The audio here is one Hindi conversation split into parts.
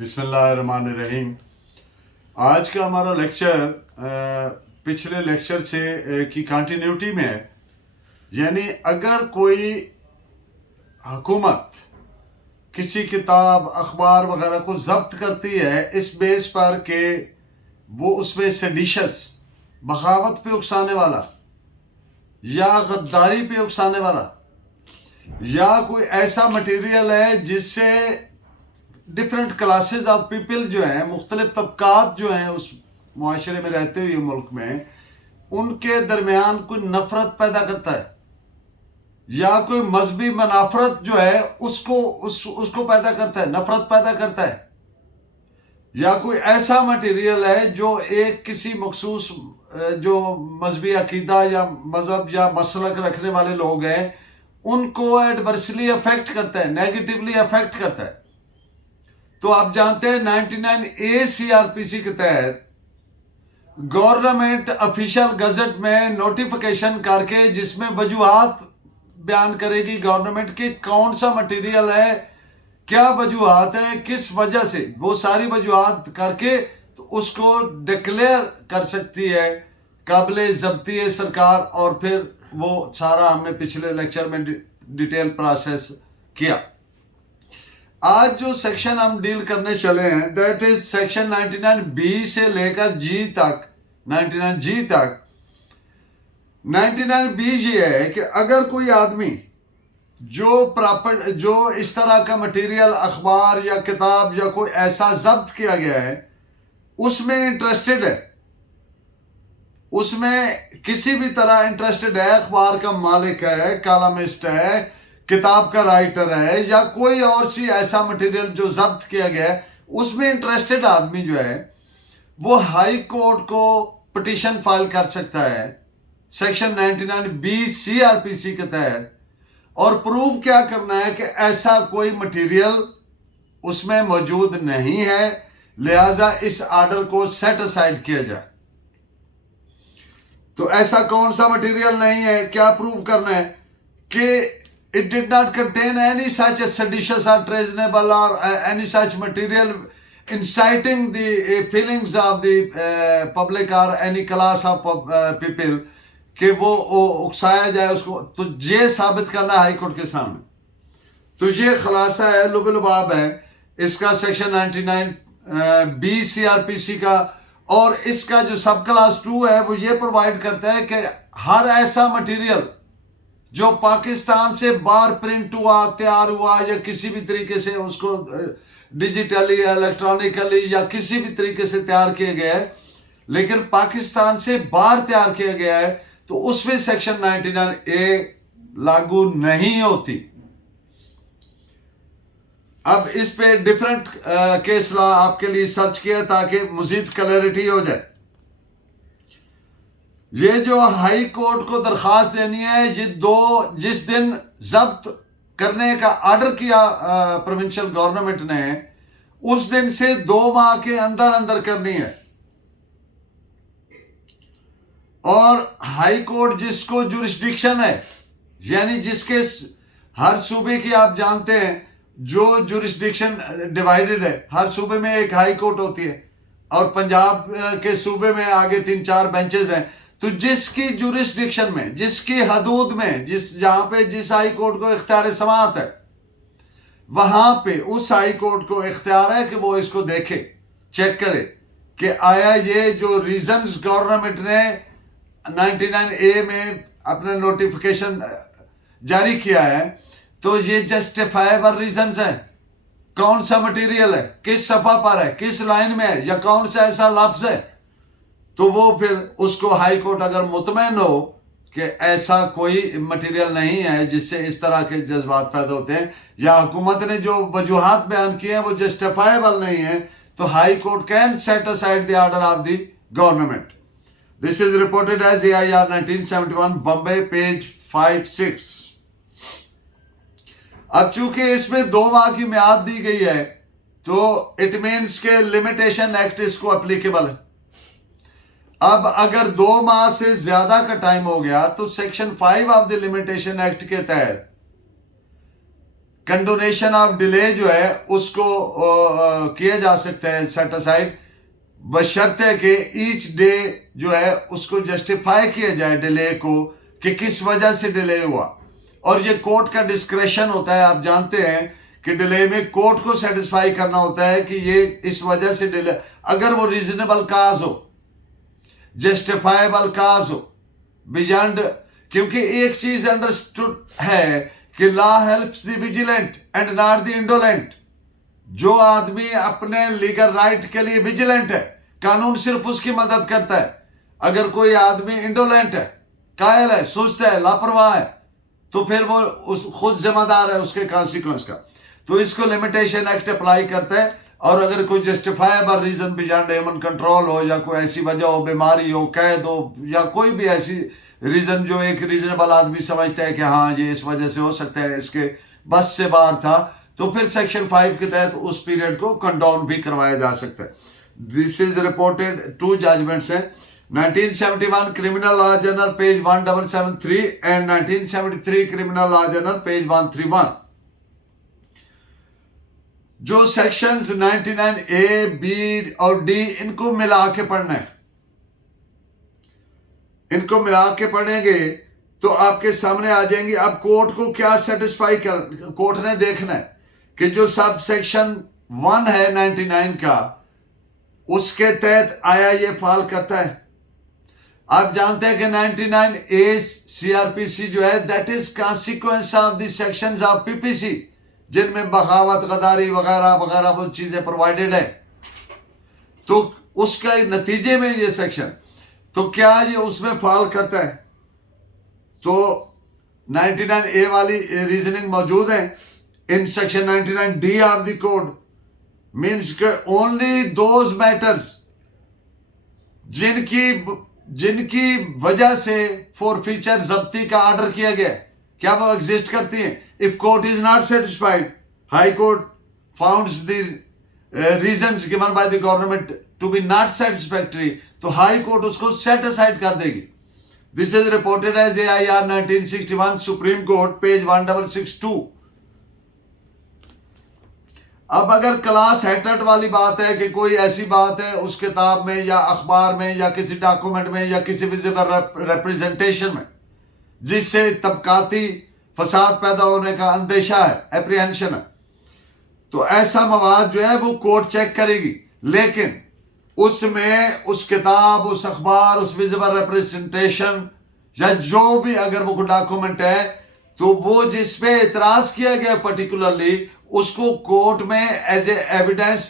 बिस्मिल्लाहिर्रहमानिर्रहीम। आज का हमारा लेक्चर पिछले लेक्चर से की कंटिन्यूटी में है। यानी अगर कोई हुकूमत किसी किताब अखबार वगैरह को जब्त करती है इस बेस पर कि वो उसमें सेडिशस बगावत पे उकसाने वाला या गद्दारी पे उकसाने वाला या कोई ऐसा मटेरियल है जिससे डिफरेंट क्लासेस ऑफ पीपल जो हैं, मुख्तलिफ तबकात जो हैं उस मुआशरे में रहते हुए मुल्क में, उनके दरमियान कोई नफरत पैदा करता है या कोई मजहबी मनाफरत जो है उसको पैदा करता है, नफरत पैदा करता है, या कोई ऐसा मटेरियल है जो एक किसी मखसूस जो मजहबी अकीदा या मजहब या मसलक रखने वाले लोग हैं उनको एडवर्सली अफेक्ट करता है, नेगेटिवली अफेक्ट करता है। तो आप जानते हैं 99A CRPC के तहत गवर्नमेंट ऑफिशियल गजट में नोटिफिकेशन करके जिसमें वजूहात बयान करेगी गवर्नमेंट के कौन सा मटेरियल है, क्या वजूहात है, किस वजह से, वो सारी वजूहात करके तो उसको डिक्लेयर कर सकती है काबिल ज़ब्ती सरकार। और फिर वो सारा हमने पिछले लेक्चर में डिटेल प्रोसेस किया। आज जो सेक्शन हम डील करने चले हैं दैट इज सेक्शन 99B से लेकर G तक, 99G तक। 99B ये है कि अगर कोई आदमी जो इस तरह का मटेरियल अखबार या किताब या कोई ऐसा जब्त किया गया है उसमें इंटरेस्टेड है, उसमें किसी भी तरह इंटरेस्टेड है, अखबार का मालिक है, कॉलमिस्ट है, किताब का राइटर है या कोई और सी ऐसा मटेरियल जो जब्त किया गया है, उसमें इंटरेस्टेड आदमी जो है वो हाई कोर्ट को पिटीशन फाइल कर सकता है सेक्शन 99B CRPC के तहत। और प्रूव क्या करना है कि ऐसा कोई मटेरियल उसमें मौजूद नहीं है, लिहाजा इस आर्डर को सेट असाइड किया जाए। तो ऐसा कौन सा मटेरियल नहीं है, क्या प्रूव करना है कि it did not contain any such a seditious or treasonable or any such material inciting the feelings of the public or any class of people कि वो उकसाया जाए उसको। तो ये साबित करना हाई कोर्ट के सामने। तो ये खुलासा है, लुबे-लुबाब है इसका सेक्शन 99B CRPC का। और इसका जो सब क्लास 2 है वो ये प्रोवाइड करता है कि हर ऐसा मटेरियल जो पाकिस्तान से बाहर प्रिंट हुआ, तैयार हुआ या किसी भी तरीके से उसको डिजिटली, इलेक्ट्रॉनिकली या किसी भी तरीके से तैयार किया गया है, लेकिन पाकिस्तान से बाहर तैयार किया गया है, तो उसमें सेक्शन 99A लागू नहीं होती। अब इस पे डिफरेंट केस लॉ आपके लिए सर्च किया ताकि मजीद क्लैरिटी हो जाए। ये जो हाई कोर्ट को दरखास्त देनी है, ये जिस दिन जब्त करने का ऑर्डर किया प्रोविंशियल गवर्नमेंट ने, उस दिन से 2 माह के अंदर अंदर करनी है। और हाई कोर्ट जिसको जुरिस्डिक्शन है, यानी जिसके हर सूबे की आप जानते हैं जो जुरिस्डिक्शन डिवाइडेड है, हर सूबे में एक हाई कोर्ट होती है और पंजाब के सूबे में आगे 3-4 बेंचेस हैं। तो जिसकी जुरिस्डिक्शन में, जिसकी हदूद में, जहां पे जिस हाई कोर्ट को इख्तियार समाअत है, वहां पे उस हाई कोर्ट को इख्तियार है कि वो इसको देखे, चेक करे कि आया ये जो रीजंस गवर्नमेंट ने 99A में अपना नोटिफिकेशन जारी किया है तो ये जस्टिफाइबल रीजंस है। कौन सा मटेरियल है, किस सफा पर है, किस लाइन में है, या कौन सा ऐसा लफ्ज है, तो वो फिर उसको हाई कोर्ट अगर मुतमईन हो कि ऐसा कोई मटेरियल नहीं है जिससे इस तरह के जज्बात पैदा होते हैं या हुकूमत ने जो वजूहात बयान किए हैं वो जस्टिफाइबल नहीं है, तो high court can set aside the order of the government. This is reported as AIR 1971 Bombay, page 5-6। अब चूंकि इसमें 2 माह की म्याद दी गई है तो इट मीन्स के लिमिटेशन एक्ट इसको एप्लीकेबल है। अब अगर 2 माह से ज्यादा का टाइम हो गया तो section 5 of the limitation act के तहत कंडोनेशन ऑफ डिले जो है उसको किया जा सकता है सेट असाइड, बशर्ते कि ईच डे जो है उसको जस्टिफाई किया जाए डिले को कि किस वजह से डिले हुआ। और ये कोर्ट का डिस्क्रेशन होता है। आप जानते हैं कि डिले में कोर्ट को सेटिस्फाई करना होता है कि ये इस वजह से डिले, अगर वो रीजनेबल काज हो, जस्टिफाइबल काज हो, बियॉन्ड, क्योंकि एक चीज अंडरस्टूड है कि law helps the vigilant and not the indolent. जो आदमी अपने लीगल राइट के लिए विजिलेंट है, कानून सिर्फ उसकी मदद करता है। अगर कोई आदमी इंडोलेंट है, कायल है, सुस्त है, लापरवाह है, तो फिर वो खुद जिम्मेदार है उसके कॉन्सिक्वेंस का। तो इसको लिमिटेशन एक्ट अप्लाई करता है। और अगर कोई justifiable reason beyond human control हो, या कोई ऐसी वजह हो, बीमारी हो, कैद हो, या कोई भी ऐसी रीजन जो एक रीजनेबल आदमी समझता है कि हाँ ये इस वजह से हो सकता है, इसके बस से बाहर था, तो फिर सेक्शन 5 के तहत उस पीरियड को कंडाउन भी करवाया जा सकता है। दिस इज रिपोर्टेड 2 जजमेंट्स हैं, 1971 criminal law journal page 1773 and 1973 criminal law journal page 131। जो सेक्शंस 99A, B और D इनको मिला के पढ़ना है। इनको मिला के पढ़ेंगे तो आपके सामने आ जाएंगे। अब कोर्ट को क्या सेटिस्फाई कर, कोर्ट ने देखना है कि जो सब सेक्शन 1 है 99 का, उसके तहत आया ये फॉल करता है। आप जानते हैं कि 99A CRPC जो है that is consequence of the sections of PPC, जिनमें बगावत, गद्दारी वगैरह वगैरह वो चीजें प्रोवाइडेड है। तो उसका नतीजे में ये सेक्शन, तो क्या ये उसमें फॉल करता है? तो 99A वाली रीजनिंग मौजूद है in section 99D of the code, means के ओनली दोज मैटर्स जिनकी वजह से फॉरफीचर जब्ती का ऑर्डर किया गया, क्या वो एग्जिस्ट करती हैं? If court is not satisfied, high court founds the reasons given by the government to be not satisfactory, तो हाई कोर्ट उसको सेट असाइड कर देगी। This is reported as AIR 1961 supreme court page 1662। अब अगर क्लास हेटेड वाली बात है कि कोई ऐसी बात है उस किताब में या अखबार में या किसी डॉक्यूमेंट में या किसी विजिबल रिप्रेजेंटेशन में जिससे तबकाती फसाद पैदा होने का अंदेशा है, एप्रीहेंशन है, तो ऐसा मवाद जो है वो कोर्ट चेक करेगी। लेकिन उसमें उस किताब, उस अखबार, उस विजिबल रिप्रेजेंटेशन या जो भी अगर वो डॉक्यूमेंट है, तो वो जिसपे इतराज किया गया पर्टिकुलरली, उसको कोर्ट में एज ए एविडेंस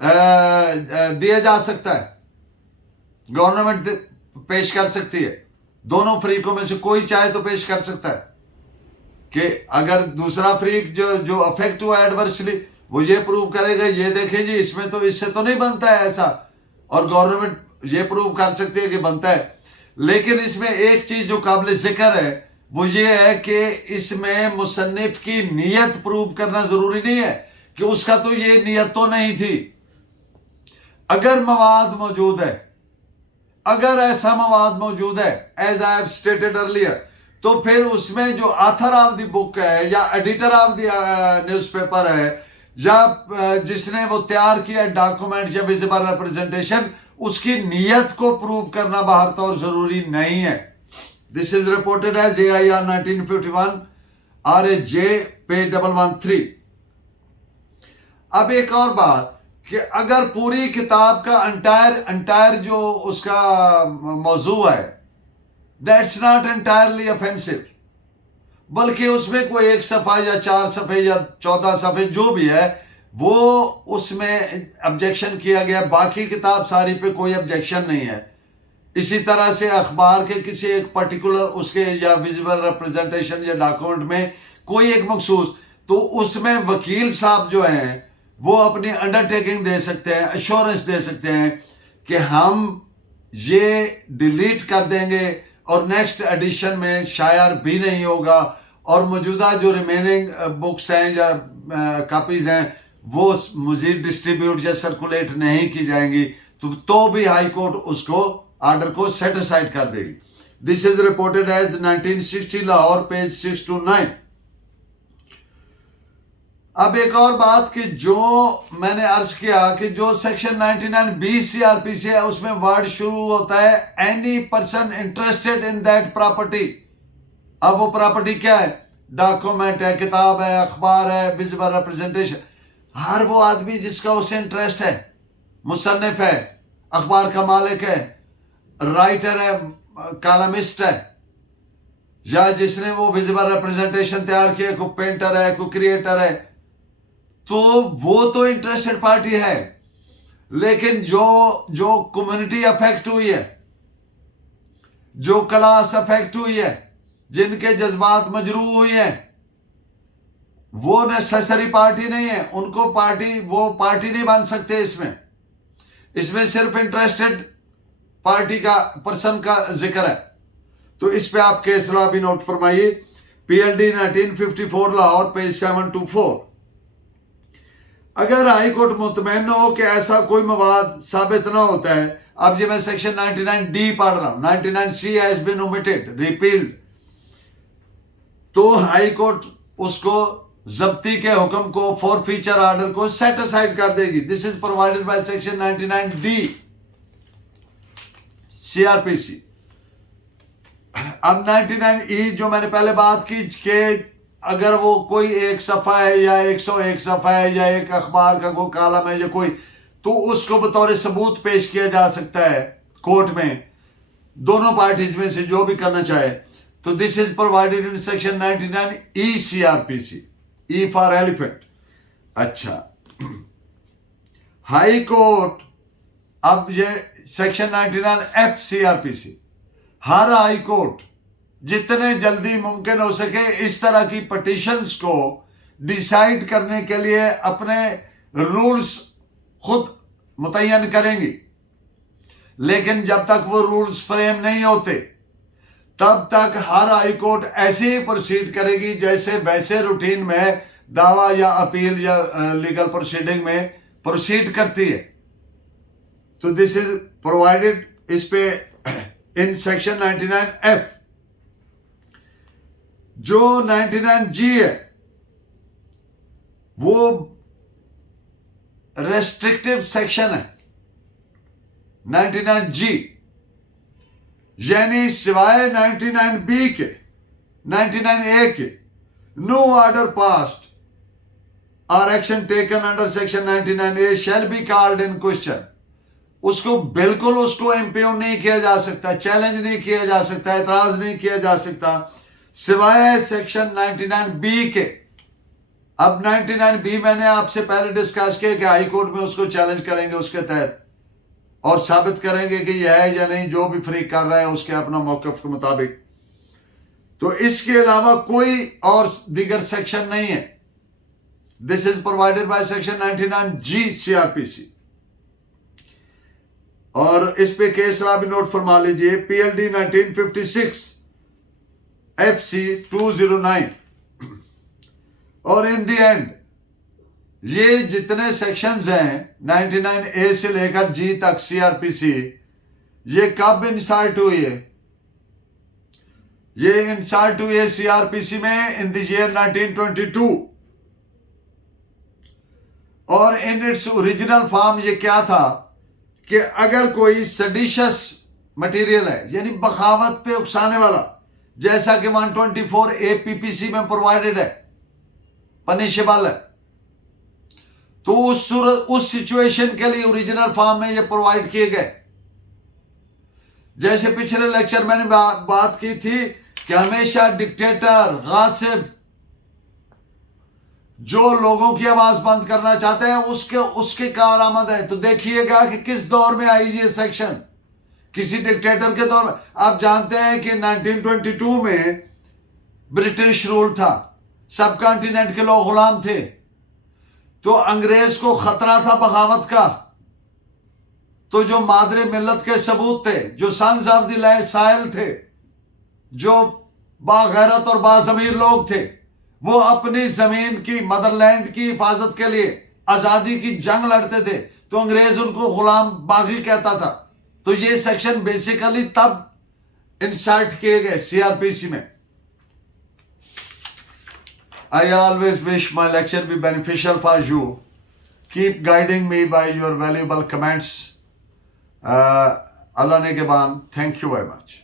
दिया जा सकता है। गवर्नमेंट पेश कर सकती है, दोनों फरीकों में से कोई चाहे तो पेश कर सकता है कि अगर दूसरा फरीक जो अफेक्ट हुआ एडवर्सली, वो ये प्रूव करेगा, ये देखें जी इसमें तो इससे तो नहीं बनता है ऐसा, और गवर्नमेंट ये प्रूव कर सकती है कि बनता है। लेकिन इसमें एक चीज जो काबिल जिक्र है वो ये है कि इसमें मुसन्निफ की नीयत प्रूव करना जरूरी नहीं है कि उसका तो ये नीयत तो नहीं थी। अगर मवाद मौजूद है, अगर ऐसा मवाद मौजूद है as I have stated earlier, तो फिर उसमें जो ऑथर ऑफ द बुक है या एडिटर ऑफ द न्यूज़पेपर है या जिसने वो तैयार किया डॉक्यूमेंट या विजिबल रिप्रेजेंटेशन, उसकी नीयत को प्रूव करना बाहर तौर जरूरी नहीं है। This is reported as AIR 1951 RAJ page 113। अब एक और बात कि अगर पूरी किताब का अंटायर जो उसका मौजू है, दैट्स नॉट एंटायरली ऑफेंसिव, बल्कि उसमें कोई 1 सफ़ा या 4 सफ़े या 14 सफ़े जो भी है वो उसमें ऑब्जेक्शन किया गया, बाकी किताब सारी पे कोई ऑब्जेक्शन नहीं है। इसी तरह से अखबार के किसी एक पर्टिकुलर उसके या विजिबल रिप्रेजेंटेशन या डॉक्यूमेंट में कोई एक मखसूस, तो उसमें वकील साहब जो हैं वो अपनी अंडरटेकिंग दे सकते हैं, एश्योरेंस दे सकते हैं कि हम ये डिलीट कर देंगे और नेक्स्ट एडिशन में शायर भी नहीं होगा, और मौजूदा जो रिमेनिंग बुक्स हैं या कापीज हैं वो मजीद डिस्ट्रीब्यूट या सर्कुलेट नहीं की जाएंगी, तो भी हाई कोर्ट उसको ऑर्डर को सेट असाइड कर देगी। This is reported as 1960 Lahore page 629। अब एक और बात कि जो मैंने अर्ज किया कि जो सेक्शन 99B CRPC है उसमें वर्ड शुरू होता है any person interested in that property. अब वो प्रॉपर्टी क्या है? डॉक्यूमेंट है, किताब है, अखबार है, विजिबल रिप्रेजेंटेशन। हर वो आदमी जिसका उसे इंटरेस्ट है, मुसन्निफ है, अखबार का मालिक है, राइटर है, कॉलमिस्ट है, या जिसने वो विजिबल रिप्रेजेंटेशन तैयार किया, कोई पेंटर है, कोई क्रिएटर है, तो वो तो इंटरेस्टेड पार्टी है। लेकिन जो कम्युनिटी अफेक्ट हुई है, जो क्लास अफेक्ट हुई है, जिनके जज्बात मजरूह हुए हैं, वो नेसेसरी पार्टी नहीं है। उनको वो पार्टी नहीं बन सकते। इसमें सिर्फ इंटरेस्टेड पार्टी का पर्सन का जिक्र है। तो इस पे आप केस लॉ भी नोट फरमाइए। PLD 1954 Lahore page 724। अगर हाई कोर्ट मुतमैन हो कि ऐसा कोई मवाद साबित ना होता है, अब ये मैं सेक्शन 99D पढ़ रहा हूं, 99C has been omitted, repealed, तो हाई कोर्ट उसको जब्ती के हुक्म को, फॉर फीचर ऑर्डर को सेट असाइड कर देगी। This is provided by section 99D CRPC। अब 99E जो मैंने पहले बात की कि अगर वो कोई एक सफा है या 101 सफा है या एक अखबार का कोई कालम है या कोई, तो उसको बतौर सबूत पेश किया जा सकता है कोर्ट में, दोनों पार्टीज में से जो भी करना चाहे। तो this is provided in section 99E CRPC। E for elephant. अच्छा, हाई कोर्ट, अब ये सेक्शन 99F CRPC, हर हाई कोर्ट जितने जल्दी मुमकिन हो सके इस तरह की पटिशन्स को डिसाइड करने के लिए अपने रूल्स खुद मुतय्यन करेंगी। लेकिन जब तक वो रूल्स फ्रेम नहीं होते तब तक हर हाई कोर्ट ऐसे ही प्रोसीड करेगी जैसे वैसे रूटीन में दावा या अपील या लीगल प्रोसीडिंग में प्रोसीड करती है। तो दिस इज प्रोवाइडेड इस पे इन सेक्शन 99F। जो 99G है वो रेस्ट्रिक्टिव सेक्शन है। 99G यानी सिवाय 99B के, 99A के, नो ऑर्डर पास्ड और action taken under section 99A shall be called in question. उसको बिल्कुल उसको इम्प्यून नहीं किया जा सकता, चैलेंज नहीं किया जा सकता, एतराज नहीं किया जा सकता सिवाय सेक्शन 99B के। अब 99B मैंने आपसे पहले डिस्कस किया कि हाई कोर्ट में उसको चैलेंज करेंगे उसके तहत और साबित करेंगे कि यह है या नहीं, जो भी फरीक कर रहा है उसके अपना मौकफ के मुताबिक। तो इसके अलावा कोई और दीगर सेक्शन नहीं है। This is provided by section 99G CRPC। और इस पे केस आप भी नोट फरमा लीजिए। PLD 1956 FC 209। और इन द एंड ये जितने सेक्शंस हैं 99A से लेकर G तक CRPC, ये कब इंसर्ट हुई है? ये इंसर्ट हुई है CRPC में इन द ईयर 1922। और इन इट्स ओरिजिनल फॉर्म ये क्या था कि अगर कोई सडिशस मटेरियल है यानी बगावत पे उकसाने वाला, जैसा कि 124A PPC में प्रोवाइडेड है, पनिशेबल है, तो उस सिचुएशन के लिए ओरिजिनल फॉर्म में ये प्रोवाइड किए गए। जैसे पिछले लेक्चर मैंने बात की थी कि हमेशा डिक्टेटर, गासिब, जो लोगों की आवाज बंद करना चाहते हैं उसके कारआमद है। तो देखिएगा कि किस दौर में आई ये सेक्शन, किसी डिक्टेटर के दौर में। आप जानते हैं कि 1922 में ब्रिटिश रूल था, सब कॉन्टिनेंट के लोग गुलाम थे, तो अंग्रेज को खतरा था बगावत का। तो जो मादरे मिल्लत के सबूत थे, जो सन्स ऑफ द लैंड साइल थे, जो बागैरत और बाज़मीर लोग थे, वो अपनी जमीन की, मदरलैंड की हिफाजत के लिए आजादी की जंग लड़ते थे। तो अंग्रेज उनको गुलाम बागी कहता था। तो ये सेक्शन बेसिकली तब इंसर्ट किए गए CRPC में। I always wish my lecture be beneficial for you. Keep guiding me by your valuable comments. Allah Nigeban, thank you very much.